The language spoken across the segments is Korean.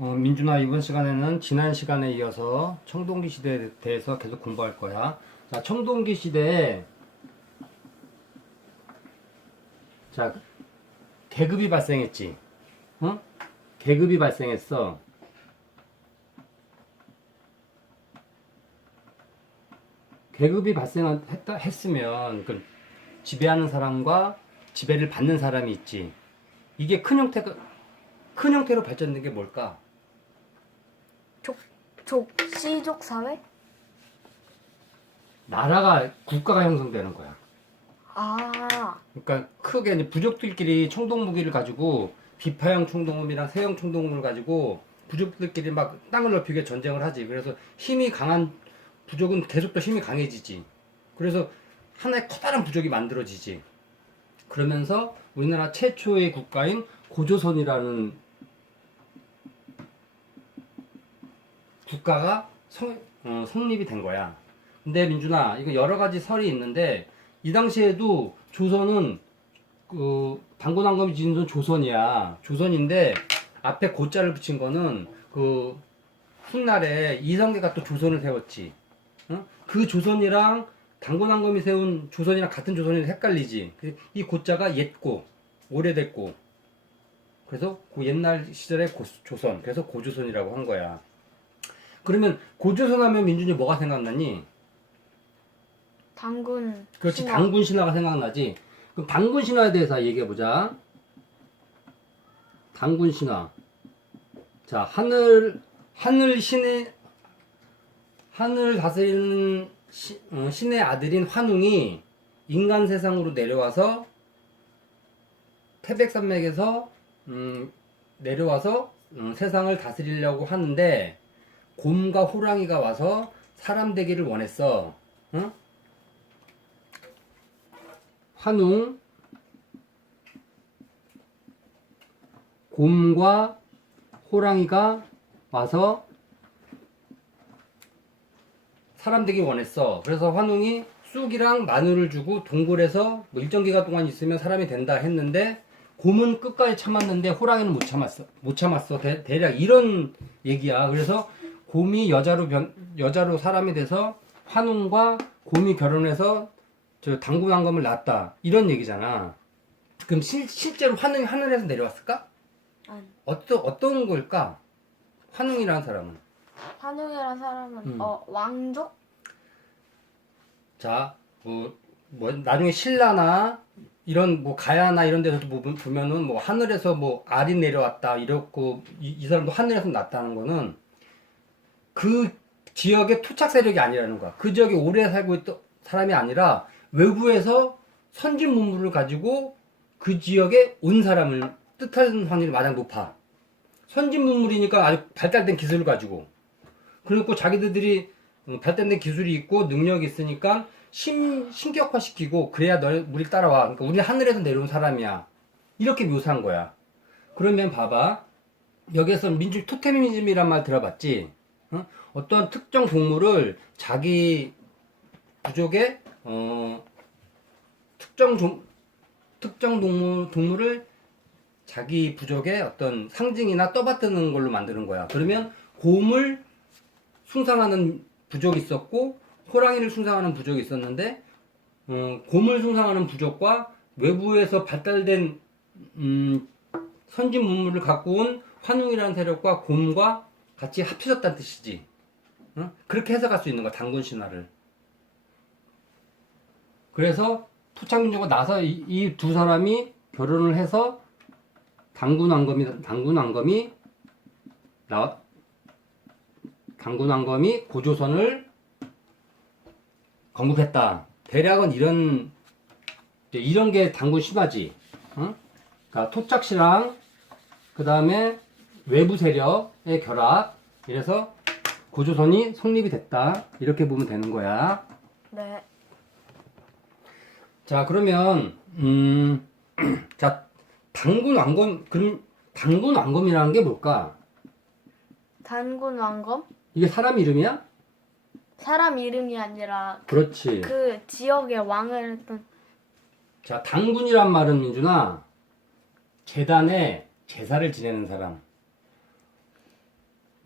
어, 민준아 이번 시간에는 지난 시간에 이어서 청동기 시대에 대해서 계속 공부할 거야. 자, 청동기 시대에 자 계급이 발생했지. 어? 계급이 발생했어. 계급이 발생했다 했으면 그 지배하는 사람과 지배를 받는 사람이 있지. 이게 큰 형태가 큰 형태로 발전된 게 뭘까? 족, 족, 씨족 사회? 나라가 국가가 형성되는 거야. 아, 그러니까 크게 이제 부족들끼리 총동 무기를 가지고 비파형 총동음이랑 세형 총동음을 가지고 부족들끼리 막 땅을 넓히게 전쟁을 하지. 그래서 힘이 강한 부족은 계속 더 힘이 강해지지. 그래서 하나의 커다란 부족이 만들어지지. 그러면서 우리나라 최초의 국가인 고조선이라는 국가가 성, 어, 성립이 된 거야. 근데 민준아, 이거 여러 가지 설이 있는데 이 당시에도 조선은 그 당군왕검이 지은 조선이야. 조선인데 앞에 고자를 붙인 거는 그 훗날에 이성계가 또 조선을 세웠지. 어? 그 조선이랑 당군왕검이 세운 조선이랑 같은 조선이 헷갈리지. 그이 고자가 옛고 오래됐고 그래서 그 옛날 시절의 고- 조선 그래서 고조선이라고 한 거야. 그러면 고조선 하면 민준이 뭐가 생각나니? 당군. 그렇지 신화. 당군 신화가 생각나지. 그럼 당군 신화에 대해서 얘기해 보자. 당군 신화. 자 하늘 하늘 신의 하늘 다스리는 시- 어, 신의 아들인 환웅이 인간 세상으로 내려와서 태백산맥에서 음, 내려와서 음, 세상을 다스리려고 하는데 곰과 호랑이가 와서 사람 되기를 원했어. 응? 환웅, 곰과 호랑이가 와서 사람 되기 원했어. 그래서 환웅이 쑥이랑 마늘을 주고 동굴에서 뭐 일정 기간 동안 있으면 사람이 된다 했는데 곰은 끝까지 참았는데 호랑이는 못 참았어. 못 참았어. 대, 대략 이런 얘기야. 그래서 곰이 여자로 변, 여자로 사람이 돼서 환웅과 곰이 결혼해서 저 당구왕검을 낳았다. 이런 얘기잖아. 그럼 실, 실제로 환웅이 하늘에서 내려왔을까? 아니, 어떤 어떤 걸까? 환웅이라는 사람은. 한웅이라는 사람은 음. 어 왕족? 자, 뭐, 뭐, 나중에 신라나, 이런, 뭐, 가야나 이런 데서도 보- 보면은, 뭐, 하늘에서 뭐, 알이 내려왔다, 이렇고, 이, 이 사람도 하늘에서 났다는 거는, 그 지역의 토착 세력이 아니라는 거야. 그 지역에 오래 살고 있던 사람이 아니라, 외부에서 선진 문물을 가지고 그 지역에 온 사람을 뜻하는 확률이 가장 높아. 선진 문물이니까 아주 발달된 기술을 가지고. 그리고 자기들이 음, 발달된 기술이 있고 능력이 있으니까 심, 신격화시키고 그래야 널 우리 따라와. 그러니까 우리 하늘에서 내려온 사람이야. 이렇게 묘사한 거야. 그러면 봐봐. 여기에서 민족 토테미즘이란 말 들어봤지? 어? 어떤 특정 동물을 자기 부족의 어, 특정 종, 특정 동물 동물을 자기 부족의 어떤 상징이나 떠받드는 걸로 만드는 거야. 그러면 곰을 숭상하는 부족이 있었고 호랑이를 숭상하는 부족이 있었는데 어, 곰을 숭상하는 부족과 외부에서 발달된 음, 선진 문물을 갖고 온 환웅이라는 세력과 곰과 같이 합쳐졌다는 뜻이지. 어? 그렇게 해석할 수 있는 거야 당군 신화를. 그래서 토착민족가 나서 이 두 사람이 결혼을 해서 당군 왕검이 당군 왕검이 나 당군 왕검이 고조선을 건국했다. 대략은 이런 이런 게 당군 신화지. 응? 그러니까 토착시랑 그 다음에 외부 세력의 결합. 이래서 고조선이 성립이 됐다. 이렇게 보면 되는 거야. 네. 자 그러면 음, 자 당군 왕검 그럼 당군 왕검이라는 게 뭘까? 단군 왕검? 이게 사람 이름이야? 사람 이름이 아니라 그렇지. 그 지역의 왕을 했던 자, 당군이란 말은 민준아, 재단에 제사를 지내는 사람.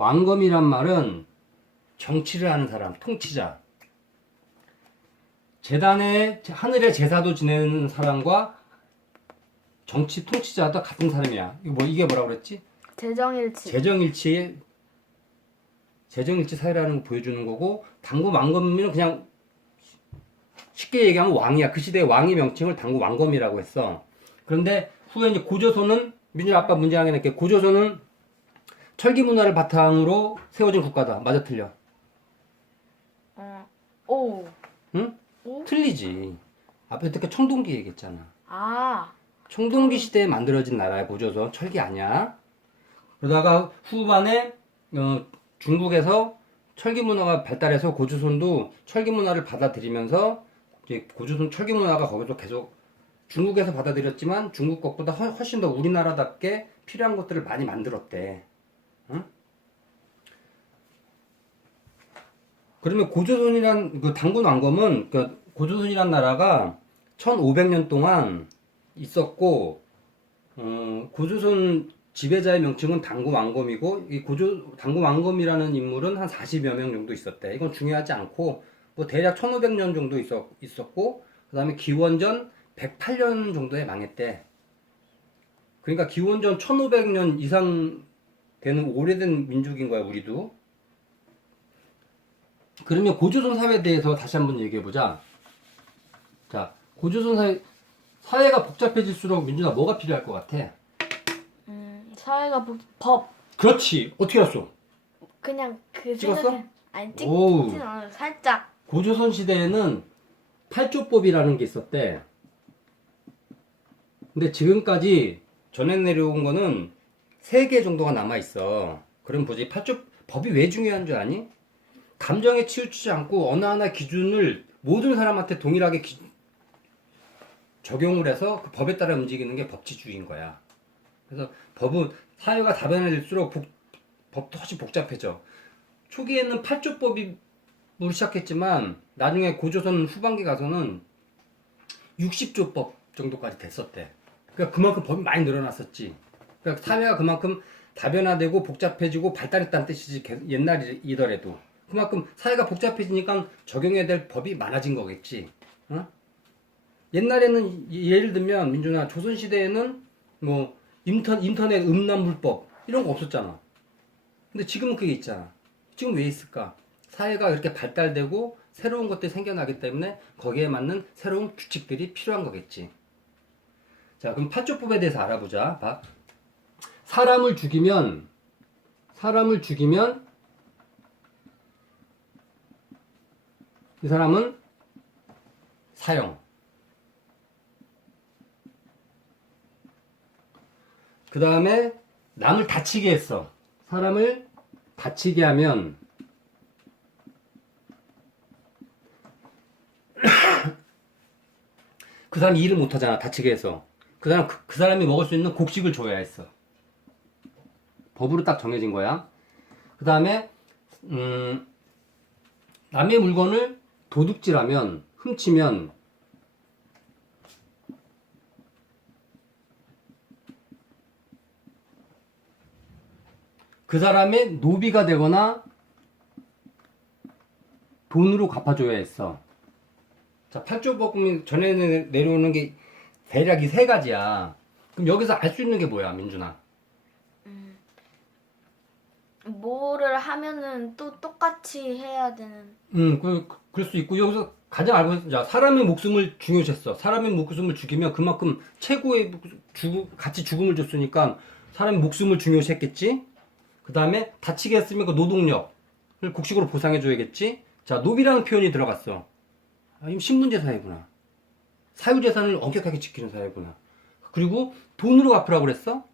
왕검이란 말은 정치를 하는 사람, 통치자. 재단에 하늘의 제사도 지내는 사람과 정치 통치자도 같은 사람이야. 이거 뭐 이게 뭐라 그랬지? 재정일치. 재정일치의 재정일치 사회라는 걸 보여주는 거고 당구 왕검이는 그냥 쉽게 얘기하면 왕이야. 그 시대의 왕의 명칭을 당구 왕검이라고 했어. 그런데 후에 이제 고조선은 민주 아까 문제하게 냈게 고조선은 철기 문화를 바탕으로 세워진 국가다. 맞아 틀려? 어. 오. 응? 오? 틀리지. 앞에 그때 청동기 얘기했잖아. 아. 청동기 시대에 만들어진 나라야 고조선 철기 아니야. 그러다가 후반에 어, 중국에서 철기 문화가 발달해서 고조선도 철기 문화를 받아들이면서 이제 고조선 철기 문화가 거기서 계속 중국에서 받아들였지만 중국 것보다 훨- 훨씬 더 우리나라답게 필요한 것들을 많이 만들었대. 그러면 고조선이란 그 당군 왕검은 그 고조선이란 나라가 1500년 동안 있었고 어, 고조선 지배자의 명칭은 당구 왕검이고 이 고조 당구 왕검이라는 인물은 한 40여 명 정도 있었대. 이건 중요하지 않고 뭐 대략 1500년 정도 있었, 있었고 그다음에 기원전 108년 정도에 망했대. 그러니까 기원전 1500년 이상 되는 오래된 민족인 거야, 우리도. 그러면 고조선 사회에 대해서 다시 한번 얘기해 보자. 자, 고조선 사회 사회가 복잡해질수록 민준아 뭐가 필요할 것 같아? 음, 사회가 복, 법. 그렇지. 어떻게 알았어? 그냥 그 찍었어? 생각에 아니 오우. 찍진 않아요. 살짝. 고조선 시대에는 팔조법이라는 게 있었대. 근데 지금까지 전해 내려온 거는 세 개 정도가 남아 있어. 그럼 보지 팔조 법이 왜 중요한 줄 아니? 감정에 치우치지 않고 어느 하나 기준을 모든 사람한테 동일하게 기- 적용을 해서 그 법에 따라 움직이는 게 법치주의인 거야. 그래서 법은 사회가 다변화될수록 복- 법도 훨씬 복잡해져. 초기에는 팔조법이 로 시작했지만 나중에 고조선 후반기 가서는 60조법 정도까지 됐었대. 그러니까 그만큼 법이 많이 늘어났었지. 그러니까 사회가 그만큼 다변화되고 복잡해지고 발달했다는 뜻이지 개- 옛날이더라도 그만큼 사회가 복잡해지니까 적용해야 될 법이 많아진 거겠지. 어? 옛날에는 이- 예를 들면 민준아 조선 시대에는 뭐 인터, 인터넷 음란물법 이런 거 없었잖아. 근데 지금은 그게 있잖아. 지금 왜 있을까? 사회가 이렇게 발달되고 새로운 것들이 생겨나기 때문에 거기에 맞는 새로운 규칙들이 필요한 거겠지. 자, 그럼 팔조법에 대해서 알아보자. 봐. 사람을 죽이면 사람을 죽이면 이 사람은 사형. 그 다음에 남을 다치게 했어. 사람을 다치게 하면 그 사람이 일을 못하잖아 다치게 해서 그 사람 그, 그 사람이 먹을 수 있는 곡식을 줘야 했어 법으로 딱 정해진 거야 그 다음에 음, 남의 물건을 도둑질하면 훔치면 그 사람의 노비가 되거나 돈으로 갚아줘야 했어. 자, 팔조법이 전에 내려오는 게 대략 이 세 가지야. 그럼 여기서 알 수 있는 게 뭐야, 민준아? 뭐를 하면은 또 똑같이 해야 되는. 음, 그, 그- 그럴 수 있고, 여기서 가장 알고 있는, 자, 사람의 목숨을 중요시했어. 사람의 목숨을 죽이면 그만큼 최고의 죽, 같이 죽음을 줬으니까 사람의 목숨을 중요시했겠지? 그 다음에 다치게 했으면 그 노동력을 곡식으로 보상해줘야겠지? 자, 노비라는 표현이 들어갔어. 아, 이거 신분제 사회구나. 사유재산을 엄격하게 지키는 사회구나. 그리고 돈으로 갚으라고 그랬어?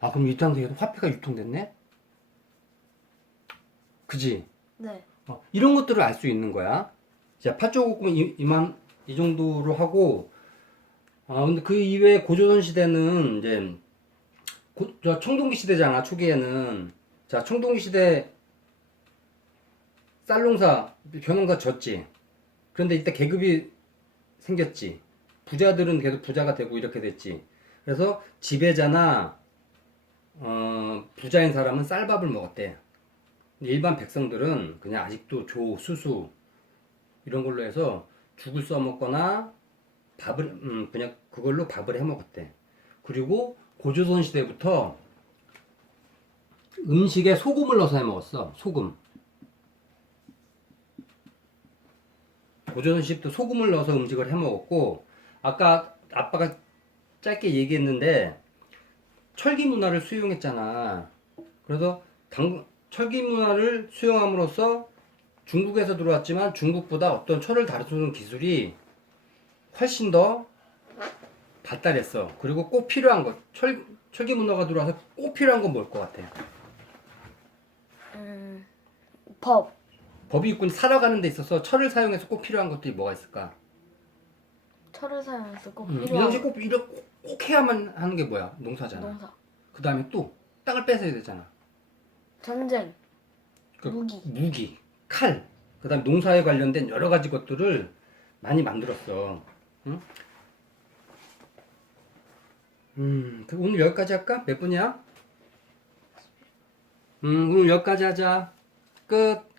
아, 그럼 이 땅에도 화폐가 유통됐네? 그지? 네. 어, 이런 것들을 알 수 있는 거야. 자, 팔조국은 이, 이만, 이 정도로 하고, 아, 근데 그 이외에 고조선 시대는 이제, 고, 저 청동기 시대잖아, 초기에는. 자, 청동기 시대 쌀농사, 벼농사 졌지. 그런데 이때 계급이 생겼지. 부자들은 계속 부자가 되고 이렇게 됐지. 그래서 지배자나, 어, 부자인 사람은 쌀밥을 먹었대. 일반 백성들은 그냥 아직도 조, 수수 이런 걸로 해서 죽을 써먹거나 밥을 음, 그냥 그걸로 밥을 해 먹었대. 그리고 고조선 시대부터 음식에 소금을 넣어서 해 먹었어. 소금. 고조선 시대부터 소금을 넣어서 음식을 해 먹었고 아까 아빠가 짧게 얘기했는데 철기 문화를 수용했잖아. 그래서 당, 철기 문화를 수용함으로써 중국에서 들어왔지만 중국보다 어떤 철을 다루는 기술이 훨씬 더 발달했어. 그리고 꼭 필요한 것, 철, 철기 문화가 들어와서 꼭 필요한 건 뭘 것 같아? 음, 법. 법이 있군 살아가는 데 있어서 철을 사용해서 꼭 필요한 것들이 뭐가 있을까? 철을 사용해서 꼭 음, 이 필요한 당시 꼭, 이렇, 꼭, 꼭 해야만 하는 게 뭐야? 농사잖아. 농사. 그 다음에 또 땅을 뺏어야 되잖아. 전쟁. 그 무기. 무기, 칼, 그다음 농사에 관련된 여러 가지 것들을 많이 만들었어. 응? 음, 그 오늘 여기까지 할까? 몇 분이야? 음, 오늘 여기까지 하자. 끝.